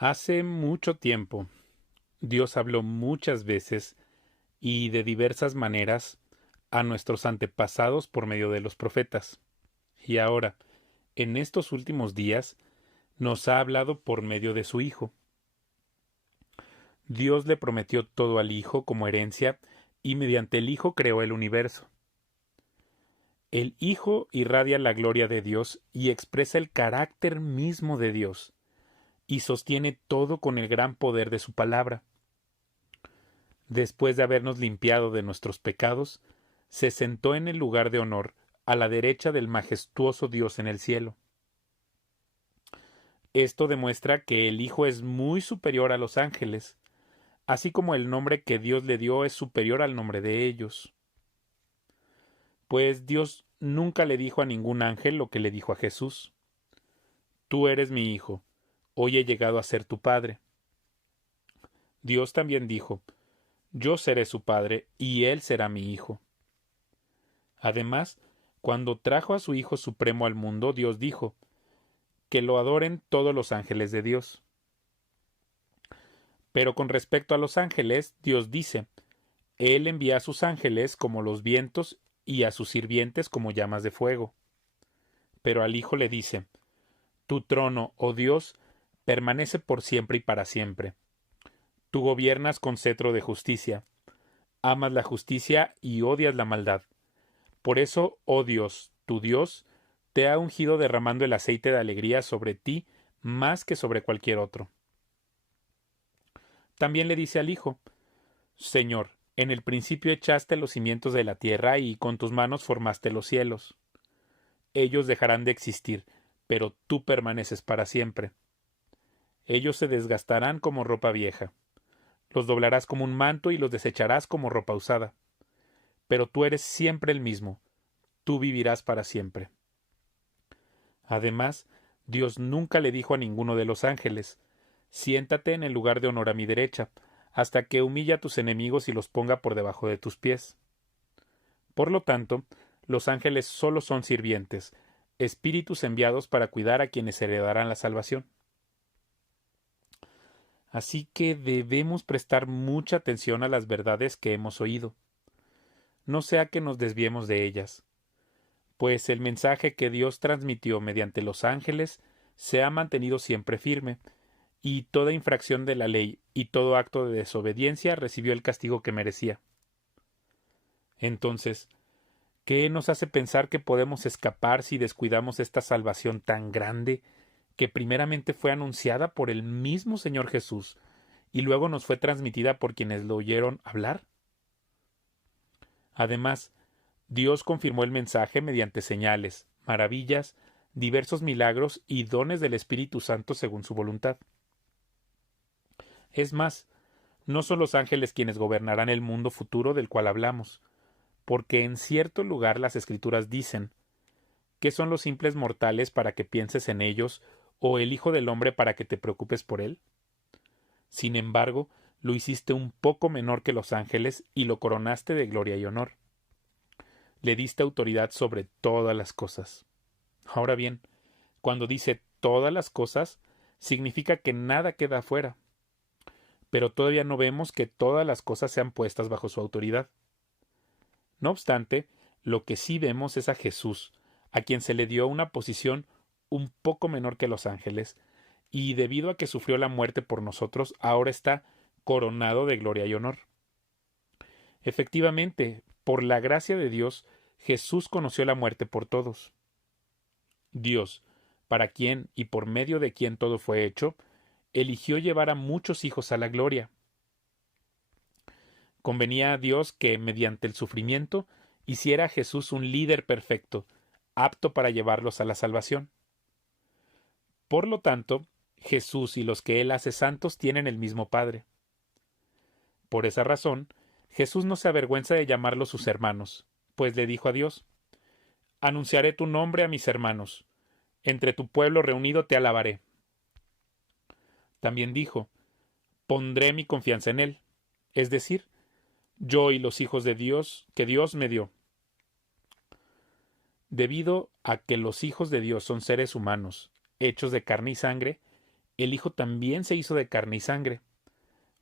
Hace mucho tiempo, Dios habló muchas veces y de diversas maneras a nuestros antepasados por medio de los profetas. Y ahora, en estos últimos días, nos ha hablado por medio de su Hijo. Dios le prometió todo al Hijo como herencia y mediante el Hijo creó el universo. El Hijo irradia la gloria de Dios y expresa el carácter mismo de Dios, y sostiene todo con el gran poder de su palabra. Después de habernos limpiado de nuestros pecados, se sentó en el lugar de honor, a la derecha del majestuoso Dios en el cielo. Esto demuestra que el Hijo es muy superior a los ángeles, así como el nombre que Dios le dio es superior al nombre de ellos. Pues Dios nunca le dijo a ningún ángel lo que le dijo a Jesús: Tú eres mi Hijo, hoy he llegado a ser tu Padre. Dios también dijo: Yo seré su Padre, y él será mi Hijo. Además, cuando trajo a su Hijo Supremo al mundo, Dios dijo: Que lo adoren todos los ángeles de Dios. Pero con respecto a los ángeles, Dios dice: Él envía a sus ángeles como los vientos y a sus sirvientes como llamas de fuego. Pero al Hijo le dice: Tu trono, oh Dios, permanece por siempre y para siempre. Tú gobiernas con cetro de justicia. Amas la justicia y odias la maldad. Por eso, oh Dios, tu Dios, te ha ungido derramando el aceite de alegría sobre ti más que sobre cualquier otro. También le dice al Hijo: Señor, en el principio echaste los cimientos de la tierra y con tus manos formaste los cielos. Ellos dejarán de existir, pero tú permaneces para siempre. Ellos se desgastarán como ropa vieja. Los doblarás como un manto y los desecharás como ropa usada. Pero tú eres siempre el mismo. Tú vivirás para siempre. Además, Dios nunca le dijo a ninguno de los ángeles: Siéntate en el lugar de honor a mi derecha, hasta que humille a tus enemigos y los ponga por debajo de tus pies. Por lo tanto, los ángeles solo son sirvientes, espíritus enviados para cuidar a quienes heredarán la salvación. Así que debemos prestar mucha atención a las verdades que hemos oído, no sea que nos desviemos de ellas, pues el mensaje que Dios transmitió mediante los ángeles se ha mantenido siempre firme, y toda infracción de la ley y todo acto de desobediencia recibió el castigo que merecía. Entonces, ¿qué nos hace pensar que podemos escapar si descuidamos esta salvación tan grande que primeramente fue anunciada por el mismo Señor Jesús y luego nos fue transmitida por quienes lo oyeron hablar? Además, Dios confirmó el mensaje mediante señales, maravillas, diversos milagros y dones del Espíritu Santo según su voluntad. Es más, no son los ángeles quienes gobernarán el mundo futuro del cual hablamos, porque en cierto lugar las Escrituras dicen: ¿Qué son los simples mortales para que pienses en ellos, o el Hijo del hombre para que te preocupes por él? Sin embargo, lo hiciste un poco menor que los ángeles y lo coronaste de gloria y honor. Le diste autoridad sobre todas las cosas. Ahora bien, cuando dice todas las cosas, significa que nada queda afuera. Pero todavía no vemos que todas las cosas sean puestas bajo su autoridad. No obstante, lo que sí vemos es a Jesús, a quien se le dio una posición un poco menor que los ángeles, y debido a que sufrió la muerte por nosotros, ahora está coronado de gloria y honor. Efectivamente, por la gracia de Dios, Jesús conoció la muerte por todos. Dios, para quien y por medio de quien todo fue hecho, eligió llevar a muchos hijos a la gloria. Convenía a Dios que, mediante el sufrimiento, hiciera a Jesús un líder perfecto, apto para llevarlos a la salvación. Por lo tanto, Jesús y los que Él hace santos tienen el mismo Padre. Por esa razón, Jesús no se avergüenza de llamarlos sus hermanos, pues le dijo a Dios: Anunciaré tu nombre a mis hermanos, entre tu pueblo reunido te alabaré. También dijo: Pondré mi confianza en Él, es decir, yo y los hijos de Dios que Dios me dio. Debido a que los hijos de Dios son seres humanos, hechos de carne y sangre, el Hijo también se hizo de carne y sangre,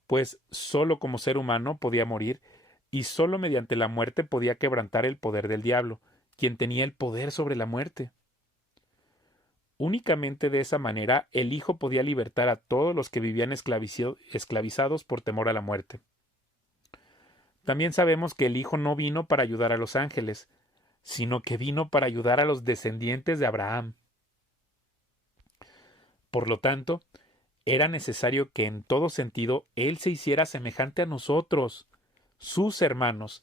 pues sólo como ser humano podía morir, y sólo mediante la muerte podía quebrantar el poder del diablo, quien tenía el poder sobre la muerte. Únicamente de esa manera el Hijo podía libertar a todos los que vivían esclavizados por temor a la muerte. También sabemos que el Hijo no vino para ayudar a los ángeles, sino que vino para ayudar a los descendientes de Abraham. Por lo tanto, era necesario que en todo sentido Él se hiciera semejante a nosotros, sus hermanos,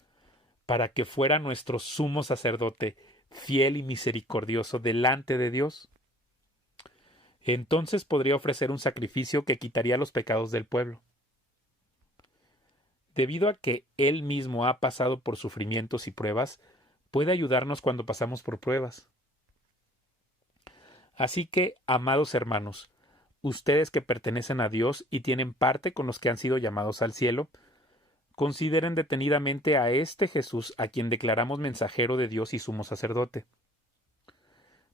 para que fuera nuestro sumo sacerdote, fiel y misericordioso delante de Dios. Entonces podría ofrecer un sacrificio que quitaría los pecados del pueblo. Debido a que Él mismo ha pasado por sufrimientos y pruebas, puede ayudarnos cuando pasamos por pruebas. Así que, amados hermanos, ustedes que pertenecen a Dios y tienen parte con los que han sido llamados al cielo, consideren detenidamente a este Jesús a quien declaramos mensajero de Dios y sumo sacerdote.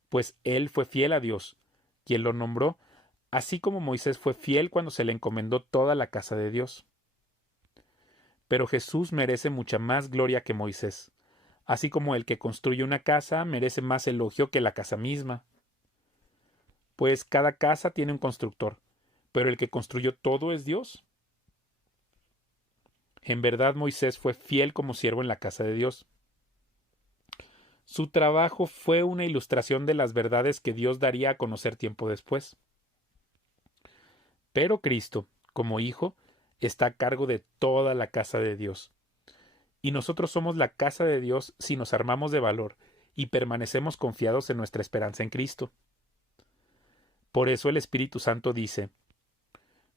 Pues Él fue fiel a Dios, quien lo nombró, así como Moisés fue fiel cuando se le encomendó toda la casa de Dios. Pero Jesús merece mucha más gloria que Moisés, así como el que construye una casa merece más elogio que la casa misma. Pues cada casa tiene un constructor, pero el que construyó todo es Dios. En verdad Moisés fue fiel como siervo en la casa de Dios. Su trabajo fue una ilustración de las verdades que Dios daría a conocer tiempo después. Pero Cristo, como Hijo, está a cargo de toda la casa de Dios. Y nosotros somos la casa de Dios si nos armamos de valor y permanecemos confiados en nuestra esperanza en Cristo. Por eso el Espíritu Santo dice: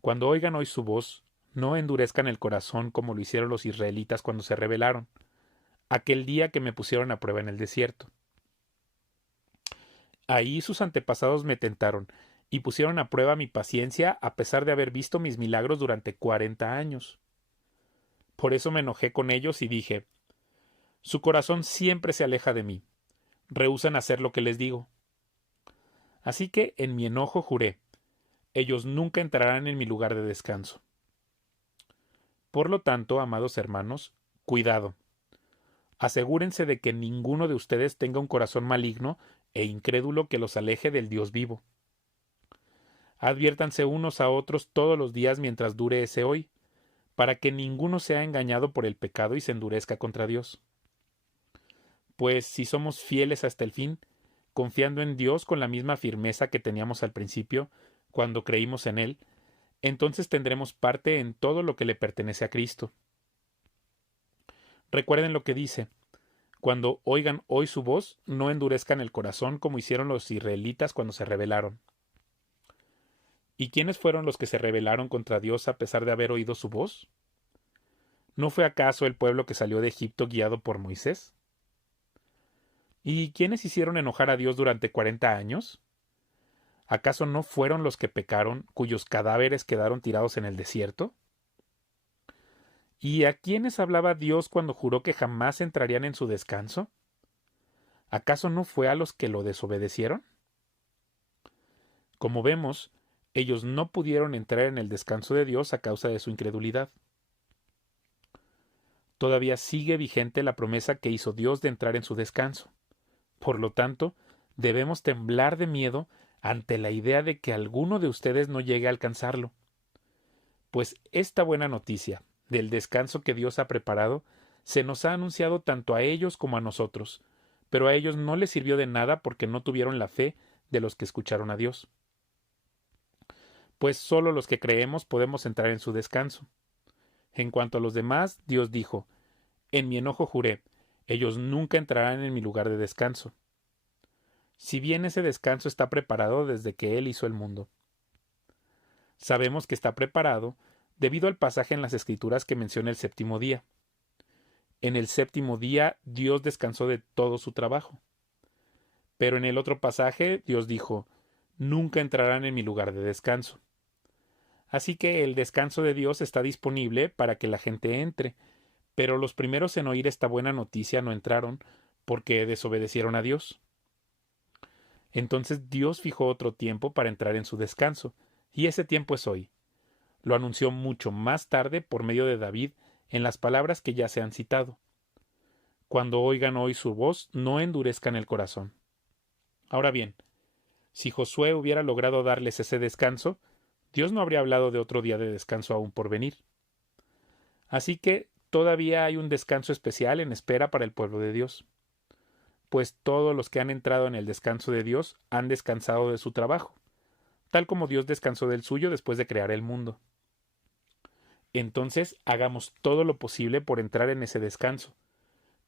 cuando oigan hoy su voz, no endurezcan el corazón como lo hicieron los israelitas cuando se rebelaron, aquel día que me pusieron a prueba en el desierto. Ahí sus antepasados me tentaron y pusieron a prueba mi paciencia a pesar de haber visto mis milagros durante 40 años. Por eso me enojé con ellos y dije: su corazón siempre se aleja de mí, rehúsan hacer lo que les digo. Así que en mi enojo juré: ellos nunca entrarán en mi lugar de descanso. Por lo tanto, amados hermanos, cuidado. Asegúrense de que ninguno de ustedes tenga un corazón maligno e incrédulo que los aleje del Dios vivo. Adviértanse unos a otros todos los días mientras dure ese hoy, para que ninguno sea engañado por el pecado y se endurezca contra Dios. Pues si somos fieles hasta el fin, confiando en Dios con la misma firmeza que teníamos al principio, cuando creímos en Él, entonces tendremos parte en todo lo que le pertenece a Cristo. Recuerden lo que dice: cuando oigan hoy su voz, no endurezcan el corazón como hicieron los israelitas cuando se rebelaron. ¿Y quiénes fueron los que se rebelaron contra Dios a pesar de haber oído su voz? ¿No fue acaso el pueblo que salió de Egipto guiado por Moisés? ¿Y quiénes hicieron enojar a Dios durante 40 años? ¿Acaso no fueron los que pecaron, cuyos cadáveres quedaron tirados en el desierto? ¿Y a quiénes hablaba Dios cuando juró que jamás entrarían en su descanso? ¿Acaso no fue a los que lo desobedecieron? Como vemos, ellos no pudieron entrar en el descanso de Dios a causa de su incredulidad. Todavía sigue vigente la promesa que hizo Dios de entrar en su descanso. Por lo tanto, debemos temblar de miedo ante la idea de que alguno de ustedes no llegue a alcanzarlo. Pues esta buena noticia del descanso que Dios ha preparado se nos ha anunciado tanto a ellos como a nosotros, pero a ellos no les sirvió de nada porque no tuvieron la fe de los que escucharon a Dios. Pues solo los que creemos podemos entrar en su descanso. En cuanto a los demás, Dios dijo: en mi enojo juré, ellos nunca entrarán en mi lugar de descanso. Si bien ese descanso está preparado desde que Él hizo el mundo. Sabemos que está preparado debido al pasaje en las Escrituras que menciona el séptimo día. En el séptimo día Dios descansó de todo su trabajo. Pero en el otro pasaje Dios dijo: nunca entrarán en mi lugar de descanso. Así que el descanso de Dios está disponible para que la gente entre, pero los primeros en oír esta buena noticia no entraron porque desobedecieron a Dios. Entonces Dios fijó otro tiempo para entrar en su descanso, Y ese tiempo es hoy. Lo anunció mucho más tarde por medio de David en las palabras que ya se han citado. Cuando oigan hoy su voz, no endurezcan el corazón. Ahora bien, si Josué hubiera logrado darles ese descanso, Dios no habría hablado de otro día de descanso aún por venir. Así que todavía hay un descanso especial en espera para el pueblo de Dios, pues todos los que han entrado en el descanso de Dios han descansado de su trabajo, tal como Dios descansó del suyo después de crear el mundo. Entonces hagamos todo lo posible por entrar en ese descanso,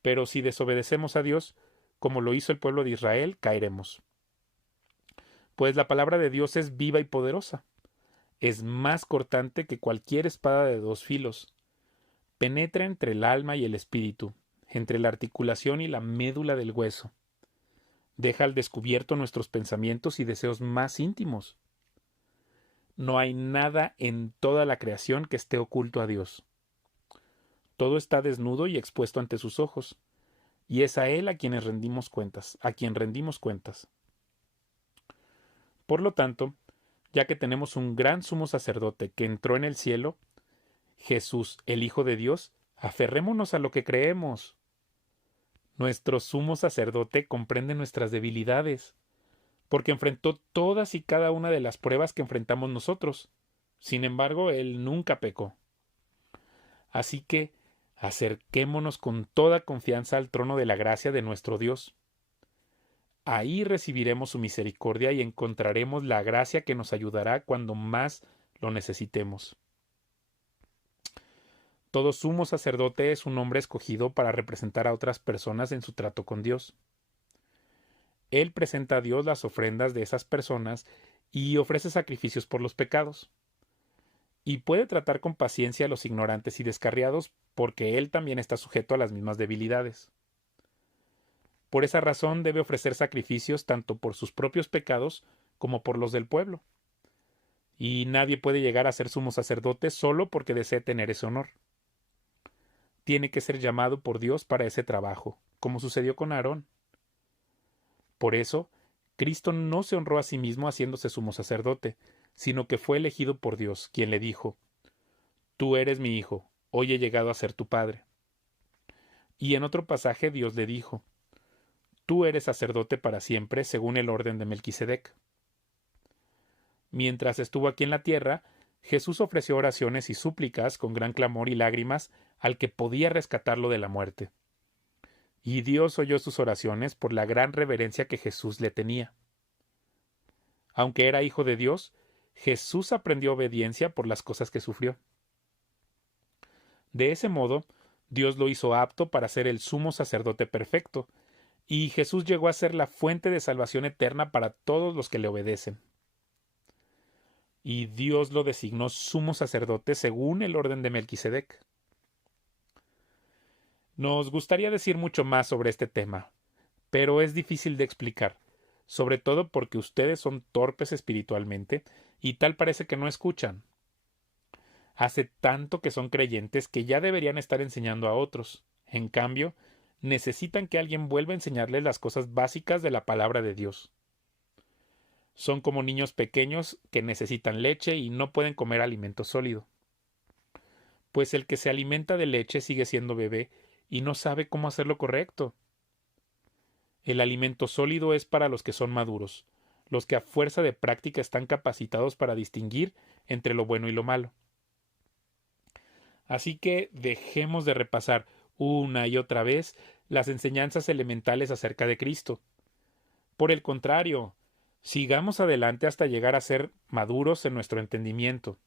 pero si desobedecemos a Dios, como lo hizo el pueblo de Israel, caeremos. Pues la palabra de Dios es viva y poderosa, es más cortante que cualquier espada de dos filos, penetra entre el alma y el espíritu, entre la articulación y la médula del hueso, deja al descubierto nuestros pensamientos y deseos más íntimos. No hay nada en toda la creación que esté oculto a Dios. Todo está desnudo y expuesto ante sus ojos, y es a Él a quien rendimos cuentas. Por lo tanto, ya que tenemos un gran sumo sacerdote que entró en el cielo, Jesús, el Hijo de Dios, aferrémonos a lo que creemos. Nuestro sumo sacerdote comprende nuestras debilidades, porque enfrentó todas y cada una de las pruebas que enfrentamos nosotros. Sin embargo, Él nunca pecó. Así que acerquémonos con toda confianza al trono de la gracia de nuestro Dios. Ahí recibiremos su misericordia y encontraremos la gracia que nos ayudará cuando más lo necesitemos. Todo sumo sacerdote es un hombre escogido para representar a otras personas en su trato con Dios. Él presenta a Dios las ofrendas de esas personas y ofrece sacrificios por los pecados. Y puede tratar con paciencia a los ignorantes y descarriados porque él también está sujeto a las mismas debilidades. Por esa razón debe ofrecer sacrificios tanto por sus propios pecados como por los del pueblo. Y nadie puede llegar a ser sumo sacerdote solo porque desee tener ese honor. Tiene que ser llamado por Dios para ese trabajo, como sucedió con Aarón. Por eso, Cristo no se honró a sí mismo haciéndose sumo sacerdote, sino que fue elegido por Dios, quien le dijo: Tú eres mi hijo, hoy he llegado a ser tu padre. Y en otro pasaje Dios le dijo: Tú eres sacerdote para siempre, según el orden de Melquisedec. Mientras estuvo aquí en la tierra, Jesús ofreció oraciones y súplicas con gran clamor y lágrimas al que podía rescatarlo de la muerte. Y Dios oyó sus oraciones por la gran reverencia que Jesús le tenía. Aunque era hijo de Dios, Jesús aprendió obediencia por las cosas que sufrió. De ese modo, Dios lo hizo apto para ser el sumo sacerdote perfecto, y Jesús llegó a ser la fuente de salvación eterna para todos los que le obedecen. Y Dios lo designó sumo sacerdote según el orden de Melquisedec. Nos gustaría decir mucho más sobre este tema, pero es difícil de explicar, sobre todo porque ustedes son torpes espiritualmente y tal parece que no escuchan. Hace tanto que son creyentes que ya deberían estar enseñando a otros. En cambio, necesitan que alguien vuelva a enseñarles las cosas básicas de la palabra de Dios. Son como niños pequeños que necesitan leche y no pueden comer alimento sólido. Pues el que se alimenta de leche sigue siendo bebé y no sabe cómo hacer lo correcto. El alimento sólido es para los que son maduros, los que a fuerza de práctica están capacitados para distinguir entre lo bueno y lo malo. Así que dejemos de repasar una y otra vez las enseñanzas elementales acerca de Cristo. Por el contrario, sigamos adelante hasta llegar a ser maduros en nuestro entendimiento.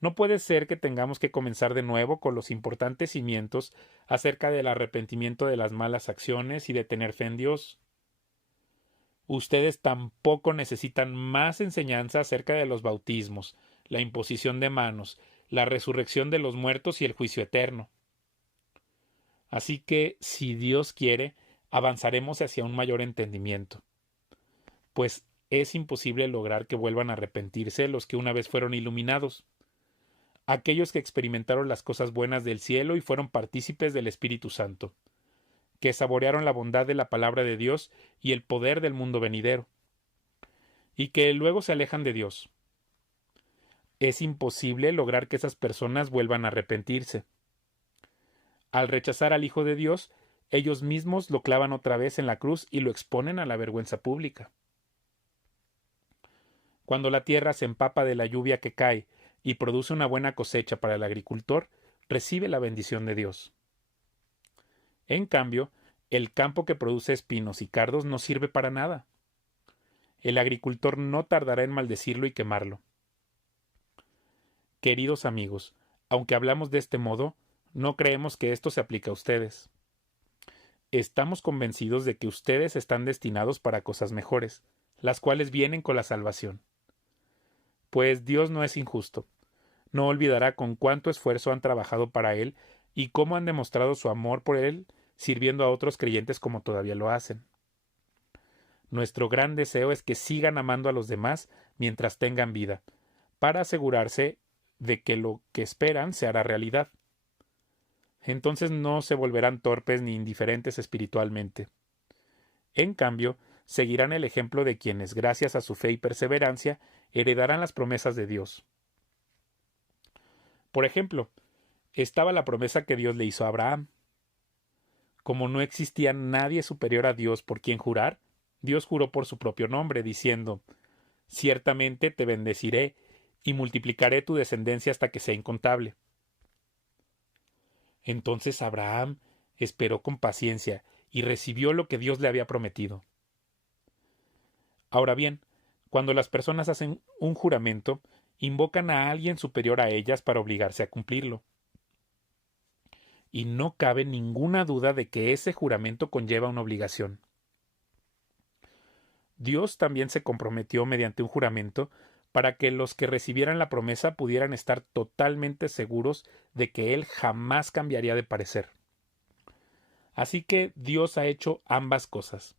No puede ser que tengamos que comenzar de nuevo con los importantes cimientos acerca del arrepentimiento de las malas acciones y de tener fe en Dios. Ustedes tampoco necesitan más enseñanza acerca de los bautismos, la imposición de manos, la resurrección de los muertos y el juicio eterno. Así que, si Dios quiere, avanzaremos hacia un mayor entendimiento. Pues es imposible lograr que vuelvan a arrepentirse los que una vez fueron iluminados. Aquellos que experimentaron las cosas buenas del cielo y fueron partícipes del Espíritu Santo, que saborearon la bondad de la palabra de Dios y el poder del mundo venidero, y que luego se alejan de Dios. es imposible lograr que esas personas vuelvan a arrepentirse. Al rechazar al Hijo de Dios, ellos mismos lo clavan otra vez en la cruz y lo exponen a la vergüenza pública. Cuando la tierra se empapa de la lluvia que cae y produce una buena cosecha para el agricultor, recibe la bendición de Dios. En cambio, el campo que produce espinos y cardos no sirve para nada. El agricultor no tardará en maldecirlo y quemarlo. Queridos amigos, aunque hablamos de este modo, no creemos que esto se aplique a ustedes. Estamos convencidos de que ustedes están destinados para cosas mejores, las cuales vienen con la salvación. Pues Dios no es injusto. No olvidará con cuánto esfuerzo han trabajado para Él y cómo han demostrado su amor por Él, sirviendo a otros creyentes como todavía lo hacen. Nuestro gran deseo es que sigan amando a los demás mientras tengan vida, para asegurarse de que lo que esperan se hará realidad. Entonces no se volverán torpes ni indiferentes espiritualmente. En cambio, seguirán el ejemplo de quienes, gracias a su fe y perseverancia, heredarán las promesas de Dios. Por ejemplo, estaba la promesa que Dios le hizo a Abraham. Como no existía nadie superior a Dios por quien jurar, Dios juró por su propio nombre, diciendo: «Ciertamente te bendeciré y multiplicaré tu descendencia hasta que sea incontable». Entonces Abraham esperó con paciencia y recibió lo que Dios le había prometido. Ahora bien, cuando las personas hacen un juramento, invocan a alguien superior a ellas para obligarse a cumplirlo. Y no cabe ninguna duda de que ese juramento conlleva una obligación. Dios también se comprometió mediante un juramento para que los que recibieran la promesa pudieran estar totalmente seguros de que Él jamás cambiaría de parecer. Así que Dios ha hecho ambas cosas,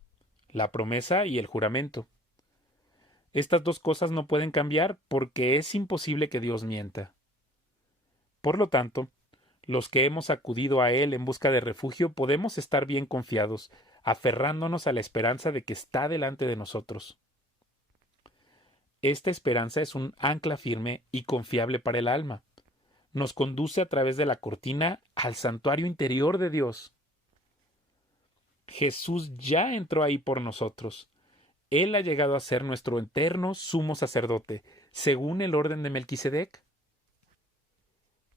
la promesa y el juramento. Estas dos cosas no pueden cambiar porque es imposible que Dios mienta. Por lo tanto, los que hemos acudido a Él en busca de refugio podemos estar bien confiados, aferrándonos a la esperanza de que está delante de nosotros. Esta esperanza es un ancla firme y confiable para el alma. Nos conduce a través de la cortina al santuario interior de Dios. Jesús ya entró ahí por nosotros. Él ha llegado a ser nuestro eterno sumo sacerdote, según el orden de Melquisedec.